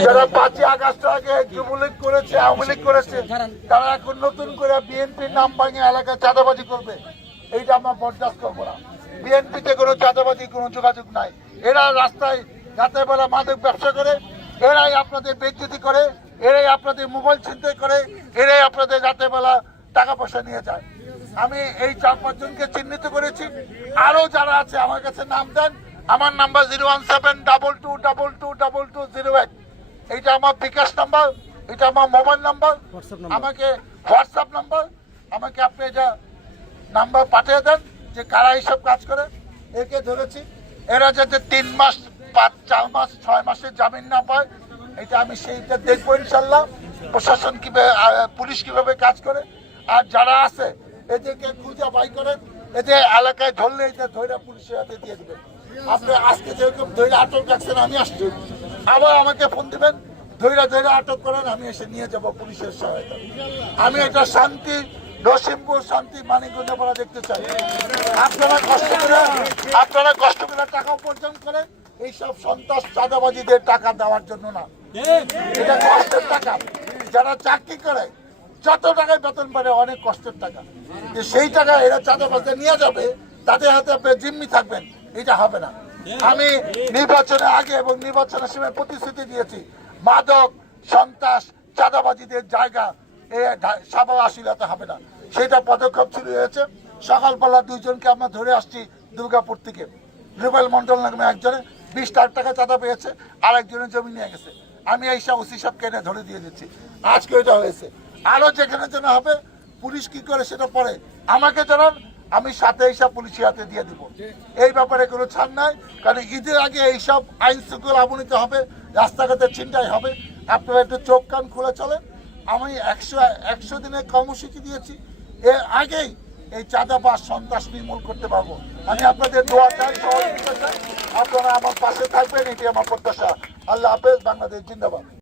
যারা 5ই আগস্ট আগে যুবলীগ করেছে, আওয়ামী লীগ করেছে, তারা এখন নতুন করে বিএনপির নাম ভাঙিয়ে এলাকায় চাঁদাবাজি করবে। এইটা আমরা বরদাস্ত করবো না। বিএনপিতে কোনো চাঁদাবাজি কোনো যোগাযোগ নাই। এরা রাস্তায় রাতের বেলা মাদক ব্যবসা করে, এরাই আপনাদের বেইজ্জতি করে, এরাই আপনাদের মোবাইল ছিনতাই করে, এরাই আপনাদের রাতের বেলা টাকা পয়সা নিয়ে যায়। আমি এই 4-5 জনকে চিহ্নিত করেছি। আরো যারা আছে আমার কাছে নাম দেন। আমার নাম্বার 01722222208। এইটা আমার বিকাশ নাম্বার, এটা আমার মোবাইল নাম্বার, আমাকে হোয়াটসঅ্যাপ নাম্বার। আমাকে আপনি এটা নাম্বার পাঠিয়ে দেন যে কারা এইসব কাজ করে। একে ধরেছি, এরা যাতে 3 মাস 4 মাস 6 মাসের জামিন না পায়, এটা আমি সেইটা দেখবো ইনশাল্লাহ। প্রশাসন কিভাবে, পুলিশ কিভাবে কাজ করে। আর যারা আছে এদেরকে খুঁজে বাই করেন, এদের এলাকায় ধরলে এটা ধরে পুলিশের হাতে দিয়ে দেবেন। আপনি আজকে যেরকম ধৈর্য আটক রাখছেন, আমি আসছি, আবার আমাকে ফোন দিবেন, ধৈর্য আটক করেন, আমি এসে নিয়ে যাব পুলিশের সহায়তা। আমি এটা শান্তি, নরসিংপুর শান্তি, মানিকগঞ্জ পড়া দেখতে চাই। আপনারা কষ্ট করে টাকা উপার্জন করেন, এইসব সন্ত্রাস চাঁদাবাজিদের টাকা দেওয়ার জন্য না। এটা কষ্টের টাকা। যারা চাকরি করে যত টাকায় বেতন পারে, অনেক কষ্টের টাকা, যে সেই টাকা এরা চাঁদাবাজে নিয়ে যাবে, তাদের হাতে আপনি জিম্মি থাকবেন, এটা হবে না। আমি নির্বাচনের আগে এবং নির্বাচনের সময় প্রতিশ্রুতি দিয়েছি, মাদক সন্ত্রাস চাঁদাবাজিদের জায়গা সাবা আশিলাতে হবে না। সেটা পদক্ষেপ শুরু হয়েছে। সকালবেলা 2 জনকে আমরা ধরে আসছি দুর্গাপুর থেকে। রুবেল মন্ডল নামে একজনে 20 লাখ টাকা চাঁদা পেয়েছে, আর একজনের জমি নিয়ে গেছে। আমি এই সব ওসি সাহেবকে এনে ধরে দিয়ে দিচ্ছি। আজকে এটা হয়েছে। আরো যেখানে যেন হবে, পুলিশ কি করে সেটা পরে আমাকে জানান, আমি সাথে এইসব পুলিশের হাতে দিয়ে দিব। এই ব্যাপারে কোনো ছাড় নাই, কারণ ঈদের আগে এইসব আইন শৃঙ্খলা অবনীত হবে, রাস্তাঘাটে ছিনতাই হবে। আপনারা একটু চোখ কান খুলে চলেন। আমি 100 দিনের কর্মসূচি দিয়েছি। এর আগেই এই চাঁদাবাজ সন্ত্রাস নির্মূল করতে পারবো। আমি আপনাদের দোয়া চাই, সহযোগিতা চাই। আপনারা আমার পাশে থাকবেন, এটি আমার প্রত্যাশা। আল্লাহ হাফেজ। বাংলাদেশ জিন্দাবাদ।